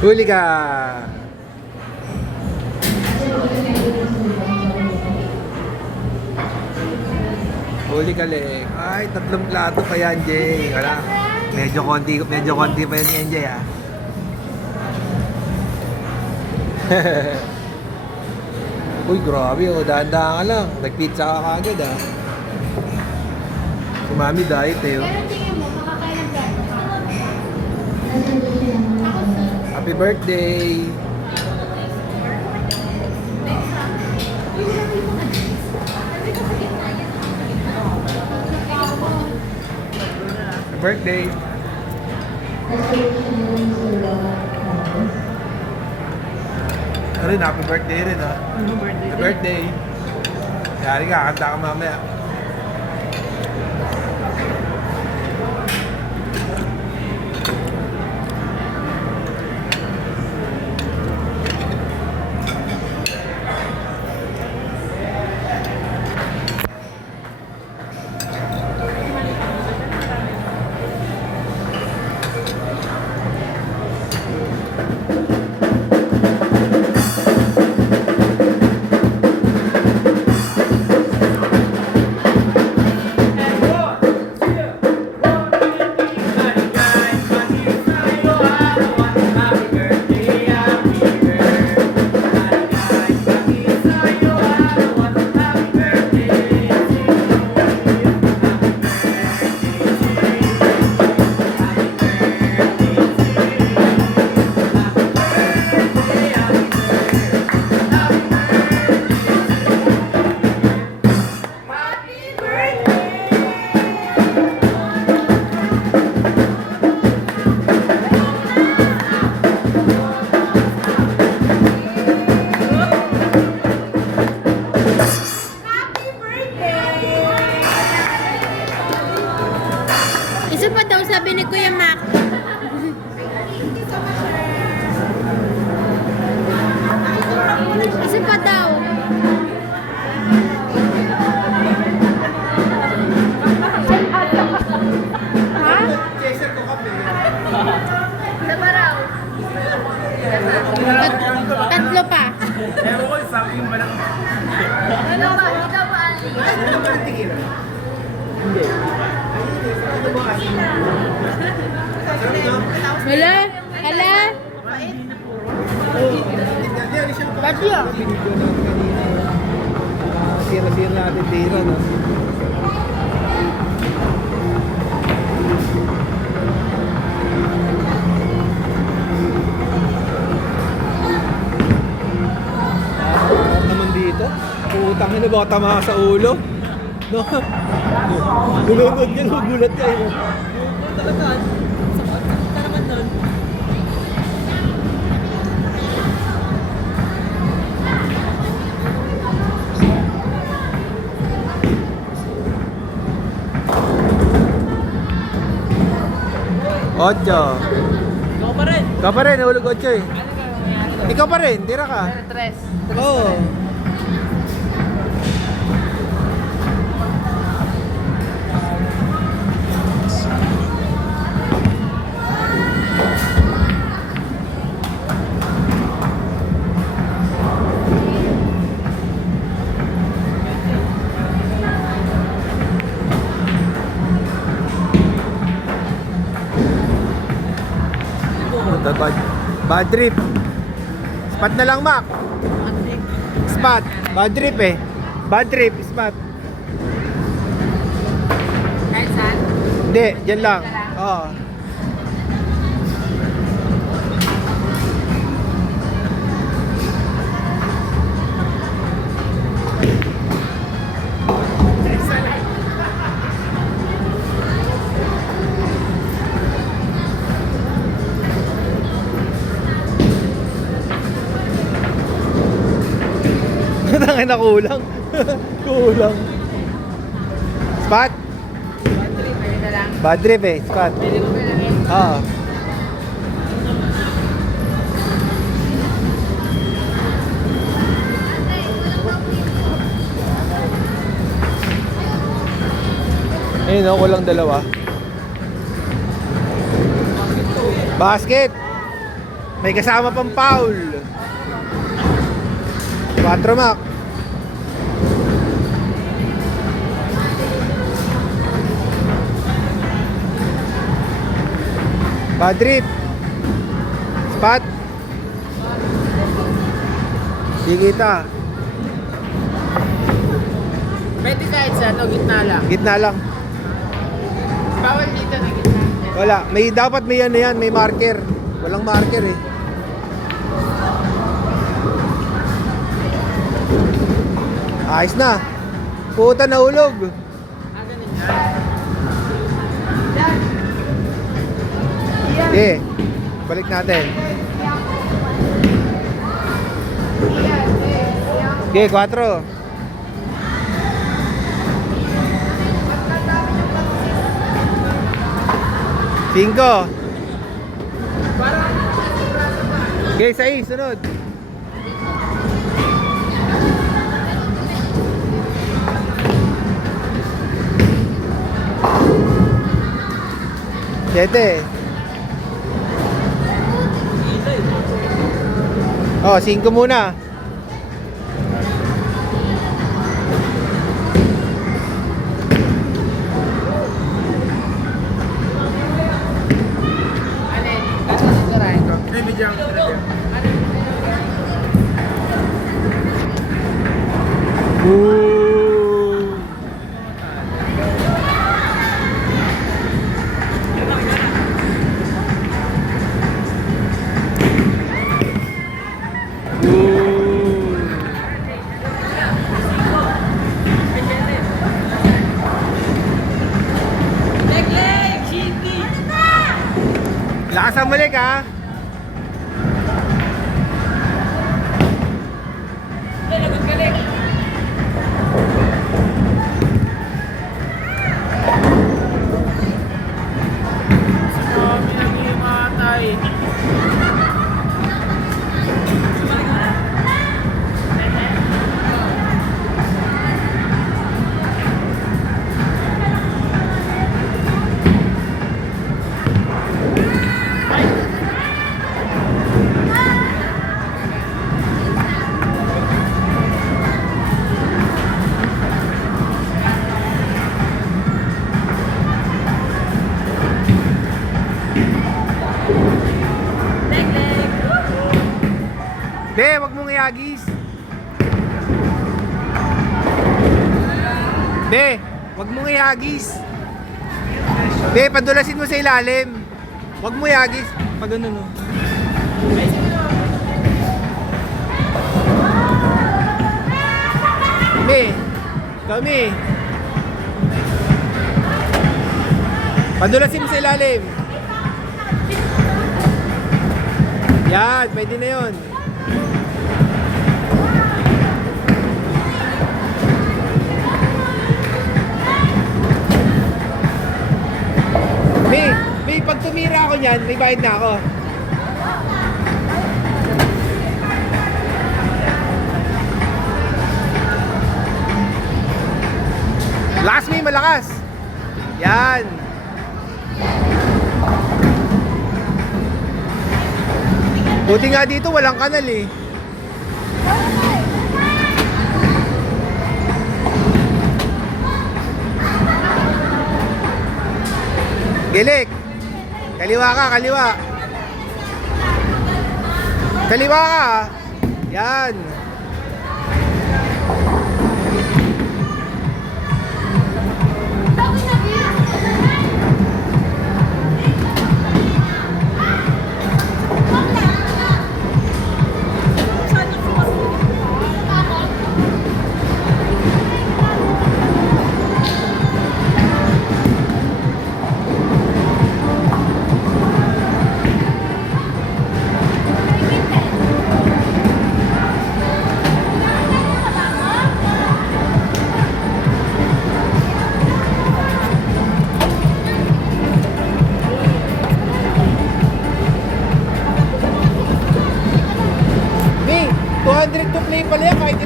Huli ka. Huli ka, Lek. Ay, 3 plato pa yan, Jay. Wala. Medyo konti pa yan, Jay, ah. Uy, grabe, oh. Dahan-dahan ka lang. Nag-pizza ka kagad, ah. Si Mami diet, eh, oh. Pero tingin mo, makakain ng gato ka. Happy birthday! Happy birthday! Rin, happy birthday rin, ha? Happy birthday! Yari ka, kanta ka mamaya. Isa pa daw sabi ni Kuya Mac. Isa pa daw. Ha? Isa pa raw. Tatlo pa. Ewan ko, sa akin ba lang? Ano ba? Ikaw ba, Ali? Ano ba ang tigil? Hindi. Hala? Hala? Ba't yun? Binigyan natin kanina. Sira-sira natin tira, no? Naman dito. Utang na baka tama sa ulo. No? Nulungod yan, magulat ka eh. Talaga, sakot ka naman nun. Ocho. Ikaw pa rin. Ikaw pa rin, nahulog 8 eh. Ikaw pa rin, tira ka. Tres. Oo. Bad trip. Spot na lang, Mac. Spot. Bad trip eh. Bad trip, spot. Kahit saan? Hindi, dyan lang. Oo. Tangin na kulang. Kulang. Spot? Bad trip eh, spot. Oo. Ayun o, kulang 2. Basket! May kasama pang foul. 4 Mac. Bad trip. Spot. Di kita. Pwede kahit sa ano, gitna lang. Gitna lang. Bawal dito na gitna. Wala. Dapat may ano yan. May marker. Walang marker eh. Ayos na. Puta, nahulog. Ah, ganun yan. Okay. Balik natin. Okay, 4. Cinco. Okay, 6. Sunod. Siyete. Oh, 5 muna. Alin? Ano sa triangle? Ay, medyo ang Ooh. Leg! Cheeky! Lakas ang balik ha. Lagot ka leg! Sinabi na niyo yung matay. Be, wag mong iagis. Be, wag mong iagis. Be, padulasin mo sa ilalim. Wag mo iagis. Pag ganun, no. Be, kami. Padulasin mo sa ilalim. Yan, pwede na yun. May pag tumira ako niyan, may bayad na ako. Lakas, May, malakas. Yan. Buti nga dito, walang kanal eh. Gilik. Kaliwa ka, kaliwa. Kaliwa ka. Yan. May, 200 to play pala yan kahit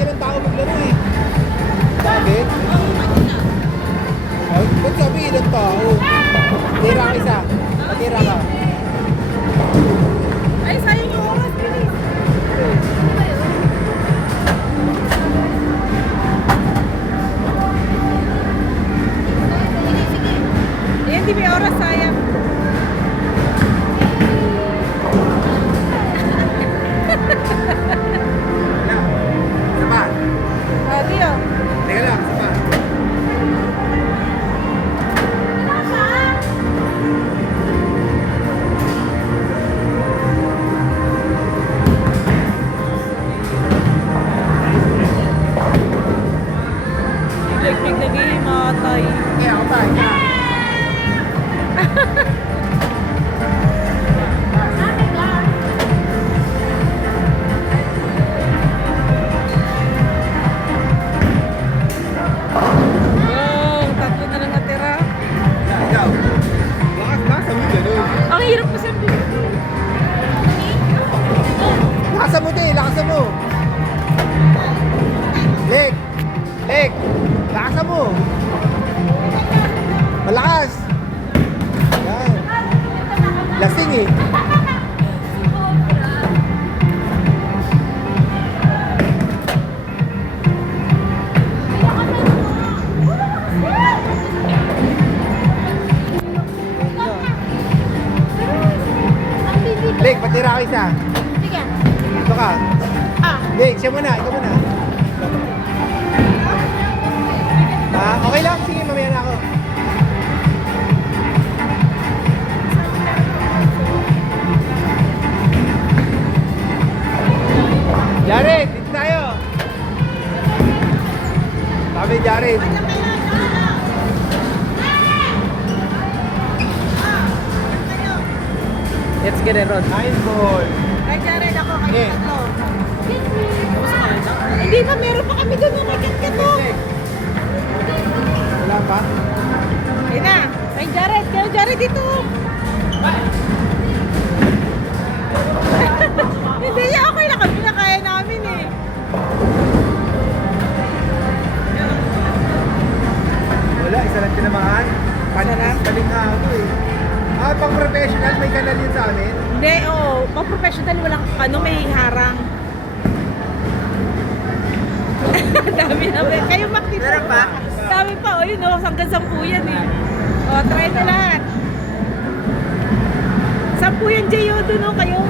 ilang tao maglaro eh. Bakit? Ay, ba't sabi ilang tao? Tira ka isa. Patira ka. Ay, Sige, oras sayang. Wala. Isa pa. Dio. Teka lang, isa pa. Biglag naghihimatay. Kaya ako pa. Kaya. Wow, tatlo na lang natira. Ikaw. Lakas ba? Sabi ganun. Ang hirap kasi ang bilis. Lakasan mo din, lakasan mo. Leg. Leg. Lakasan mo. Malakas. Yan. Lasing eh. Leg, patira ka isa. Sige. Ito ka. Ah. Leg, siya muna. Ikaw muna. Okay lang. Sige, mamaya na ako. Jared, dito tayo. Sabi, Jared. Let's get it on. Nine ball. Kay Jared ako, Okay. kayo tatlo. Hindi na, meron pa kami doon na may kat-kato. Wala pa? Ayun na. Kay Jared, kayo Jared dito. Hindi niya, okay lang kami na kaya namin eh. Wala, isa lang tinamaan. Sarap. Palingado eh. Pang professional, may kanal yun sa amin. Hindi, oo. Pag professional, walang ano, may harang. Dami na. Kayo makita. Meron pa? Dami pa. O yun o, hanggang 10 yan eh. O, try na lahat. 10 yan, Jay, o, dun o kayo.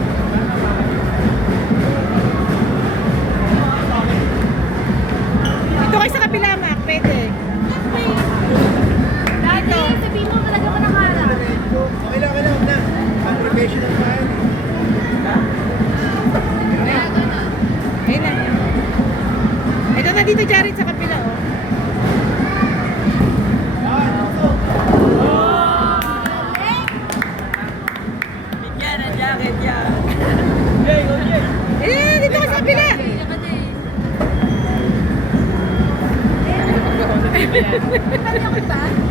Ito kayo sa kabila, Mac. Pwede. Dati, sabihin mo talaga ko ng harap. Okay lang, huwag na. Pang professional pa yan eh. Ayun na. Ito na dito, Jared, sa kabila, oh. Bigyan ng jacket yan. Dito ka sa kabila.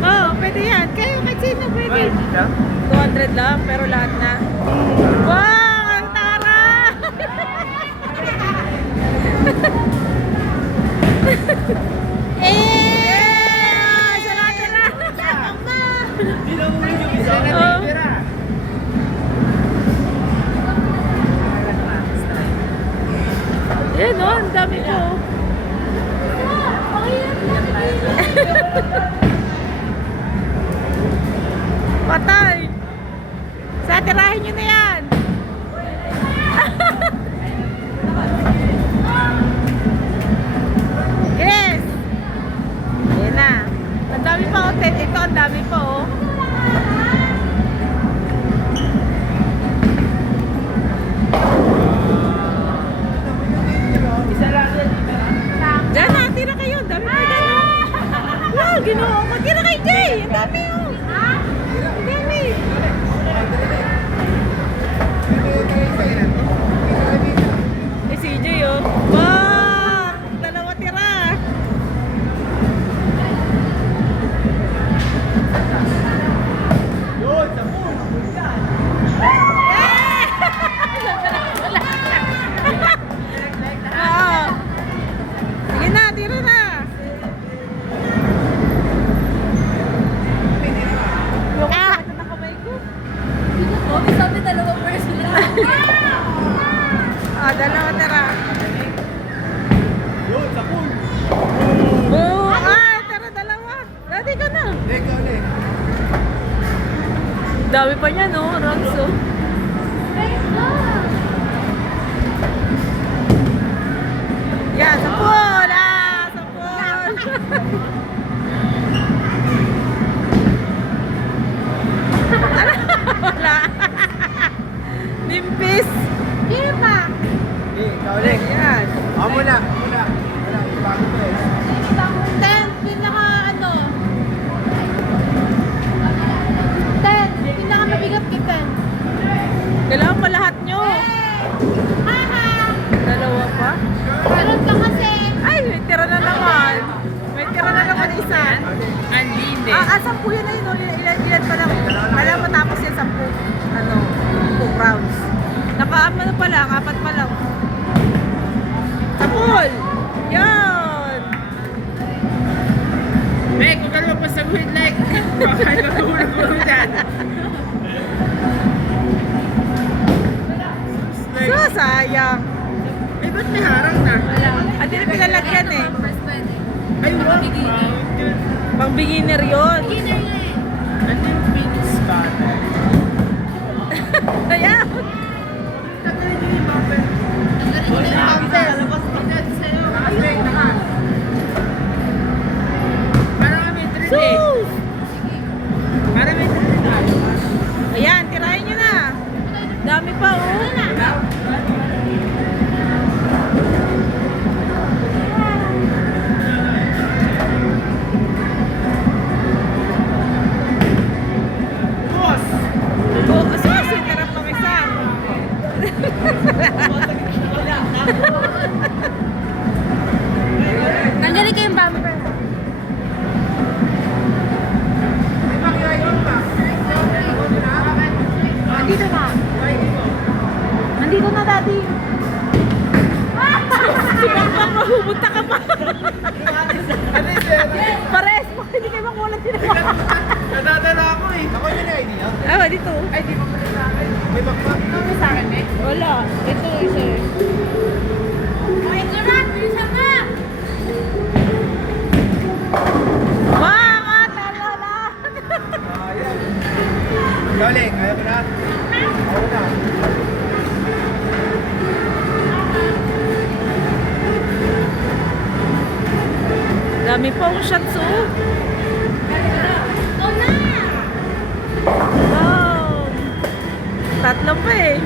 Oo, pwede yan. Kayo, kahit sino pwede. 200 lang, pero lahat na. Wow, ang tara! Sa lahat na! Hindi na muna yung isa. Oo. Yan o, ang dami po. Patay! Satirahin nyo na yan! Yes! Yan na. Ang dami pa oh. Ito ang dami pa oh. Isa lang yan. Diyan na, tira kayo. Ang dami pa dyan oh. Wow, ginoo mo. Tira kay Jay. Ang dami oh. Ang dami. Eh, si Jay oh. Wow! Dalawa tira. Yun, sa pool. Oo. Sige na, tira na. Ah! Oh, sabi dalawang person lang. Ah, dalawa tira. Yun, sa pool. Oo, ah, tira dalawa. Dati ka na. Leg, ulit. Dami pa niya, no? Rugs, oh. Yan, sapul! Ah, sapul! Ano? Wala. Nimpis. Hindi pa. Ikaw ulit. Yan. Ako muna. Muna. Bago ko eh. 10, pinaka ano. 10, pinaka mabigat kay 10. Kailangan pa lahat nyo. Haha! Dalawa pa. Meron ka kasi. Ay, may tira na naman. May tira na naman isa. Ang lindi. Ah, 10 yan na yun. Ilan pa lang. Alam mo tapos yan 10. Ano, 10 rounds. Naka-ano pa lang, 4 pa lang. Sapul! Yan! Mek, huwag ka naman pasaguhin like. Baka magulog mo dyan. So, sayang. Eh, ba't may harang na? At yun ang pinalagyan eh. Ay, wag. Pang beginner yun. Beginner nga eh. Ano yung finish cutter? Ayan. Tagalin niyo yung bumper. Tanggalin mo na yung bumper. Mek, naka. Parang kami drill eh. Sus! Parang may drill tayo. Ayan, tirahin nyo na. Dami pa oh. Boss! Oh, sus! Itarap ng isa. Tanggalin ko yung bumper. Nandito na. Nandito na, Daddy. Sinakbang mahumunta ka pa. Pares mo, hindi kayo makulat sila. Nadadala ako eh. Ako yun yung ID niya. Ah, dito. Ay, di ba pala sa akin? May backpack. Ano sa akin, Mek? Wala. Ito isa eh. Ay, ito na. Bilisan na. Mga talala! Ayan. Ikaw ulit. Ayaw mo na. Ako na. Dami pa ang shots oh. Ito na. Wow. Tatlo pa eh.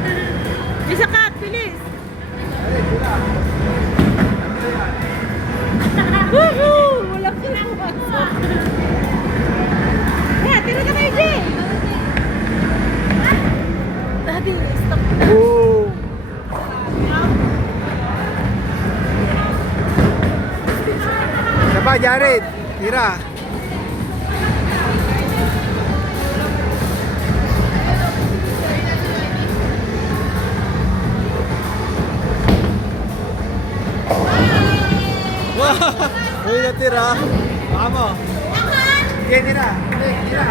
Isa ka, bilis. Woohoo! Walang pinapasok. Kaya, tira na kayo, Jay. Daddy, stop na. Boom! Isa pa, Jared. Tira. Wow! Uy, natira. Baka mo. Sige, tira. Sige, tira.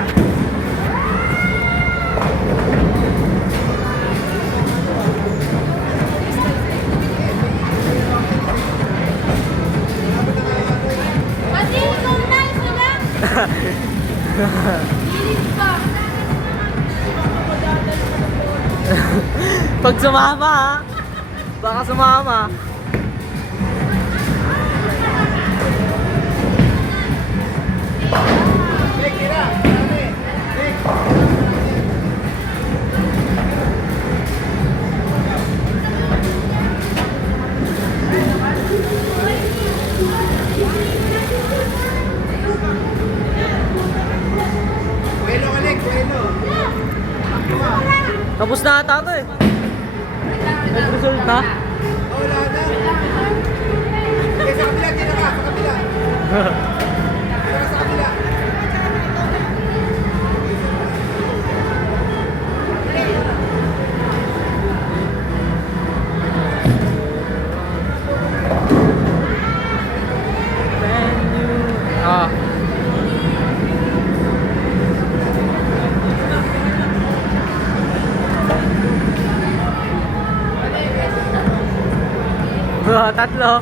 Pati, ikaw na. Ito lang. Bilis pa. Pag sumama ha. Baka sumama. Sige, tira. Dami. Sige. Kuelo ulit, kuelo. Tapos na ata ito eh. Nag-result na. Oh, wala na. Sige, sa kabila, tira ka. Sa kabila. Tira sa kabila. Ah. Tatlo.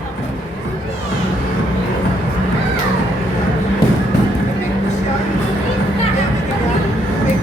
May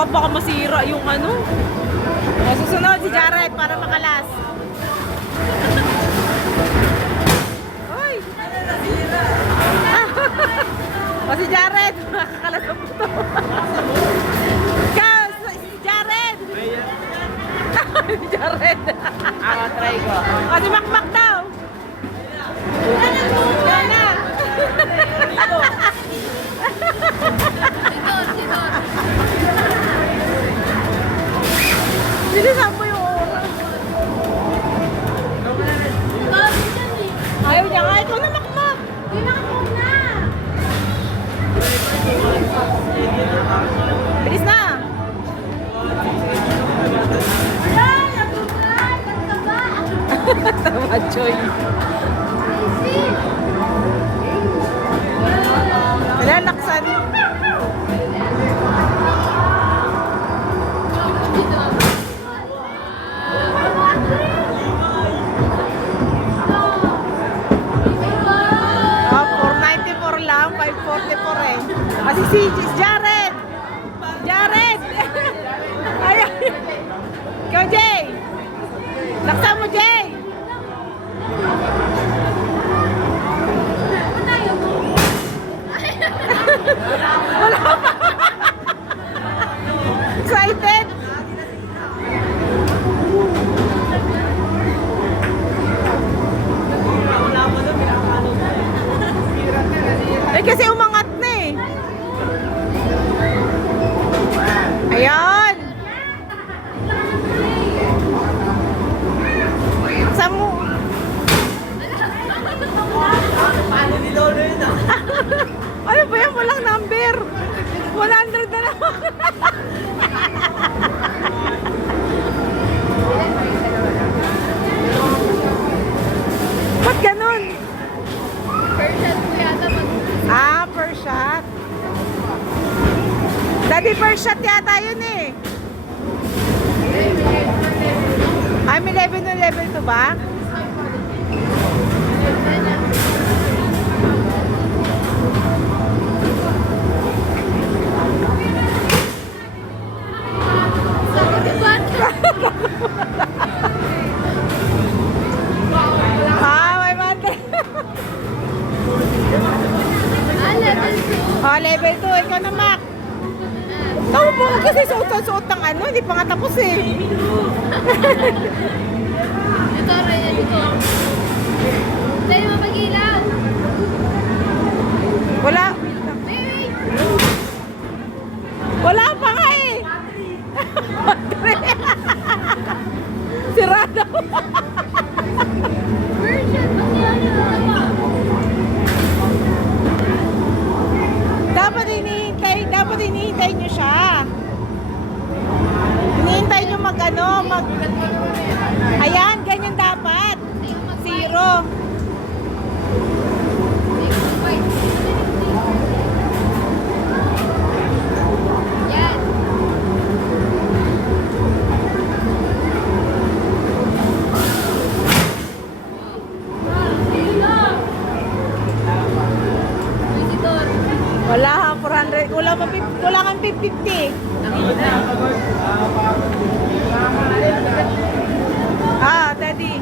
Wala, baka masira yung ano. O, susunod si Jared para makalas. Uy! O, si Jared, makakalas ang puto. Ikaw, si Jared! Si Jared. Ako, try ko. O, si Makmak daw. Yan na. Bilisan mo yung oras. Ayaw niya nga, ikaw na Makmak. Bilis na. Tama, Choy. Lalaksan. Ah, 494 lang, 544 eh. Kasi si Jared! Jared! Ayan! Ikaw, Jay! Laksan mo, Jay! Wala pa! Excited! Eh kasi umangat na eh. Ayan. Saan mo? Ano ba yan? Walang number. 100 na naman. Ba't ganun? Ah, per shot. Daddy, per shot yata yun eh. Ay, may level 1, level 2 ba? Ah, may mante. Oh, level 2. Ikaw na, Mac. Tama po kasi suot ng ano. Hindi pa nga tapos eh. Ito, Ryan, ito. Dahil mapag-ilaw. Wala. Wait! Wala pa nga eh. Sirado. Version, dapat hinihintay nyo siya. Hinihintay nyo Ayan, ganyan dapat. Zero. Yan. Visitor. Wala ha, 400. Wala kang 550. Ah, daddy.